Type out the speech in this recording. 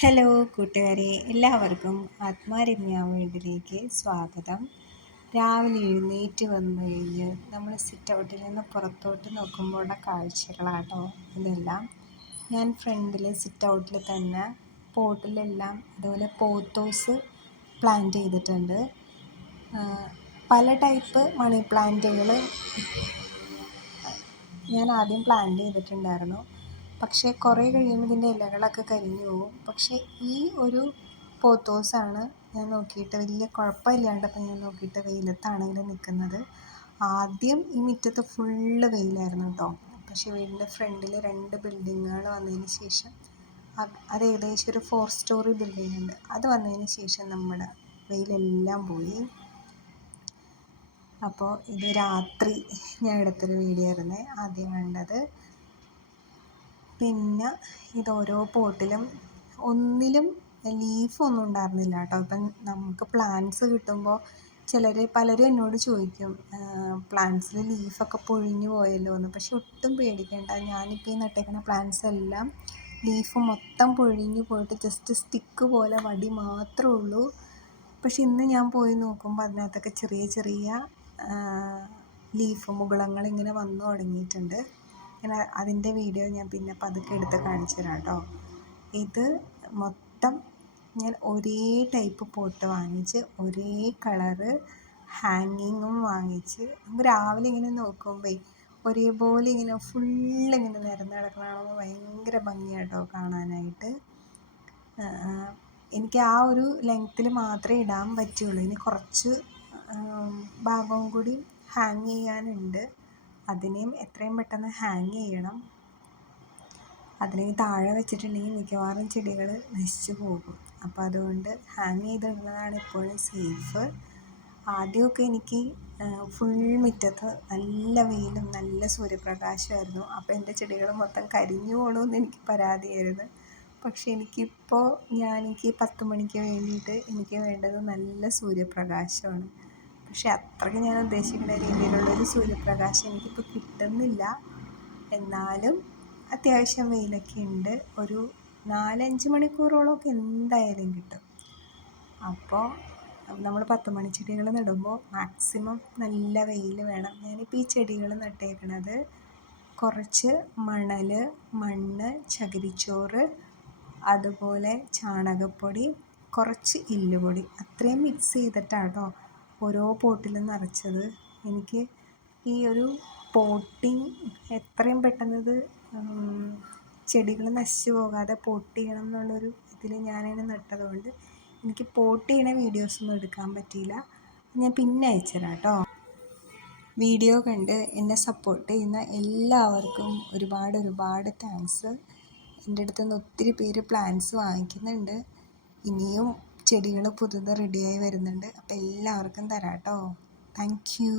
Hello കൂട്ടുകാരെ, എല്ലാവർക്കും ആത്മാരമ്യ വേൾഡിലേക്ക് സ്വാഗതം. രാവിലെ എഴുന്നേറ്റ് വന്നു കഴിഞ്ഞ് നമ്മൾ സിറ്റ് ഔട്ടിൽ നിന്ന് പുറത്തോട്ട് നോക്കുമ്പോഴുള്ള കാഴ്ചകളാട്ടോ ഇതെല്ലാം. ഞാൻ ഫ്രണ്ടിൽ സിറ്റ് ഔട്ടിൽ തന്നെ പോട്ടിലെല്ലാം അതുപോലെ പോത്തോസ് പ്ലാന്റ് ചെയ്തിട്ടുണ്ട്. പല ടൈപ്പ് മണി പ്ലാന്റുകൾ ഞാൻ ആദ്യം പ്ലാന്റ് ചെയ്തിട്ടുണ്ടായിരുന്നു. പക്ഷേ കുറേ കഴിയുമ്പോൾ ഇതിൻ്റെ ഇലകളൊക്കെ കരിഞ്ഞു പോകും. പക്ഷേ ഈ ഒരു പോത്തോസാണ് ഞാൻ നോക്കിയിട്ട് വലിയ കുഴപ്പമില്ലാണ്ടപ്പോൾ ഞാൻ നോക്കിയിട്ട് വെയിലത്താണെങ്കിലും നിൽക്കുന്നത്. ആദ്യം ഈ മുറ്റത്ത് ഫുള്ള് വെയിലായിരുന്നു കേട്ടോ. പക്ഷേ വീടിൻ്റെ ഫ്രണ്ടിൽ 2 ബിൽഡിങ്ങുകൾ വന്നതിന് ശേഷം അത് ഏകദേശം ഒരു 4 സ്റ്റോറി ബിൽഡിംഗ് ഉണ്ട്. അത് വന്നതിന് ശേഷം നമ്മുടെ വെയിലെല്ലാം പോയി. അപ്പോൾ ഇത് രാത്രി ഞാൻ എടുത്തൊരു വീഡിയോ ആയിരുന്നേ ആദ്യം കണ്ടത്. പിന്നെ ഇത് ഓരോ പോട്ടിലും ഒന്നിലും ലീഫൊന്നും ഉണ്ടായിരുന്നില്ല കേട്ടോ. ഇപ്പം നമുക്ക് പ്ലാന്റ്സ് കിട്ടുമ്പോൾ പലരും എന്നോട് ചോദിക്കും പ്ലാന്റ്സിൽ ലീഫൊക്കെ പൊഴിഞ്ഞു പോയല്ലോ എന്ന്. പക്ഷെ ഒട്ടും പേടിക്കേണ്ട. ഞാനിപ്പോൾ ഈ നട്ടേക്കുന്ന പ്ലാന്റ്സ് എല്ലാം ലീഫ് മൊത്തം പൊഴിഞ്ഞു പോയിട്ട് ജസ്റ്റ് സ്റ്റിക്ക് പോലെ വടി മാത്രമേ ഉള്ളൂ. പക്ഷെ ഇന്ന് ഞാൻ പോയി നോക്കുമ്പോൾ അതിനകത്തൊക്കെ ചെറിയ ചെറിയ ലീഫ് മുകുളങ്ങൾ ഇങ്ങനെ വന്നു തുടങ്ങിയിട്ടുണ്ട്. അതിൻ്റെ വീഡിയോ ഞാൻ പിന്നെ പതുക്കെ എടുത്ത് കാണിച്ചു തരാം കേട്ടോ. ഇത് മൊത്തം ഞാൻ ഒരേ ടൈപ്പ് പോട്ട് വാങ്ങിച്ച് ഒരേ കളറ് ഹാങ്ങിങ്ങും വാങ്ങിച്ച് നമുക്ക് രാവിലെ ഇങ്ങനെ നോക്കുമ്പോൾ ഒരേപോലെ ഇങ്ങനെ ഫുള്ളിങ്ങനെ നിരന്ന് കിടക്കണതാകുമ്പോൾ ഭയങ്കര ഭംഗിയാട്ടോ കാണാനായിട്ട്. എനിക്ക് ആ ഒരു ലെങ്ത്തിൽ മാത്രമേ ഇടാൻ പറ്റുള്ളൂ. ഇനി കുറച്ച് ഭാഗവും കൂടി ഹാങ് ചെയ്യാനുണ്ട്. അതിനെയും എത്രയും പെട്ടെന്ന് ഹാങ് ചെയ്യണം. അതിനെ താഴെ വെച്ചിട്ടുണ്ടെങ്കിൽ മിക്കവാറും ചെടികൾ നശിച്ചു പോകും. അപ്പോൾ അതുകൊണ്ട് ഹാങ് ചെയ്തിടുന്നതാണ് എപ്പോഴും സേഫ്. ആദ്യമൊക്കെ എനിക്ക് ഫുൾ മുറ്റത്ത് നല്ല വെയിലും നല്ല സൂര്യപ്രകാശമായിരുന്നു. അപ്പോൾ എൻ്റെ ചെടികൾ മൊത്തം കരിഞ്ഞു പോകണമെന്ന് എനിക്ക് പരാതിയായിരുന്നു. പക്ഷെ എനിക്ക് 10 മണിക്ക് വേണ്ടിയിട്ട് എനിക്ക് വേണ്ടത് നല്ല സൂര്യപ്രകാശമാണ്. പക്ഷെ അത്രയ്ക്ക് ഞാൻ ഉദ്ദേശിക്കുന്ന രീതിയിലുള്ളൊരു സൂര്യപ്രകാശം എനിക്കിപ്പോൾ കിട്ടുന്നില്ല. എന്നാലും അത്യാവശ്യം വെയിലൊക്കെ ഉണ്ട്. ഒരു 4-5 മണിക്കൂറോളമൊക്കെ എന്തായാലും കിട്ടും. അപ്പോൾ നമ്മൾ 10 മണി ചെടികൾ നടുമ്പോൾ മാക്സിമം നല്ല വെയിൽ വേണം. ഞാനിപ്പോൾ ഈ ചെടികൾ നട്ടേക്കണത് കുറച്ച് മണ്ണ്, ചകിരിച്ചോറ്, അതുപോലെ ചാണകപ്പൊടി, കുറച്ച് എല്ലുപൊടി അത്രയും മിക്സ് ചെയ്തിട്ടാണ് കേട്ടോ ഓരോ പോട്ടിലും നിറച്ചത്. എനിക്ക് ഈ ഒരു പോട്ടിങ് എത്രയും പെട്ടെന്നത് ചെടികൾ നശിച്ചു പോകാതെ പോട്ട് ചെയ്യണം എന്നുള്ളൊരു ഇതിൽ ഞാനതിനെ നട്ടതുകൊണ്ട് എനിക്ക് പോട്ട് ചെയ്യണ വീഡിയോസൊന്നും എടുക്കാൻ പറ്റിയില്ല. ഞാൻ പിന്നെ അയച്ചു തരാം കേട്ടോ. വീഡിയോ കണ്ട് എന്നെ സപ്പോർട്ട് ചെയ്യുന്ന എല്ലാവർക്കും ഒരുപാട് താങ്ക്സ്. എൻ്റെ അടുത്ത് നിന്ന് ഒത്തിരി പേര് പ്ലാന്റ്സ് വാങ്ങിക്കുന്നുണ്ട്. ഇനിയും ചെടികൾ പുതുത് റെഡിയായി വരുന്നുണ്ട്. അപ്പോൾ എല്ലാവർക്കും തരാം കേട്ടോ. Thank you.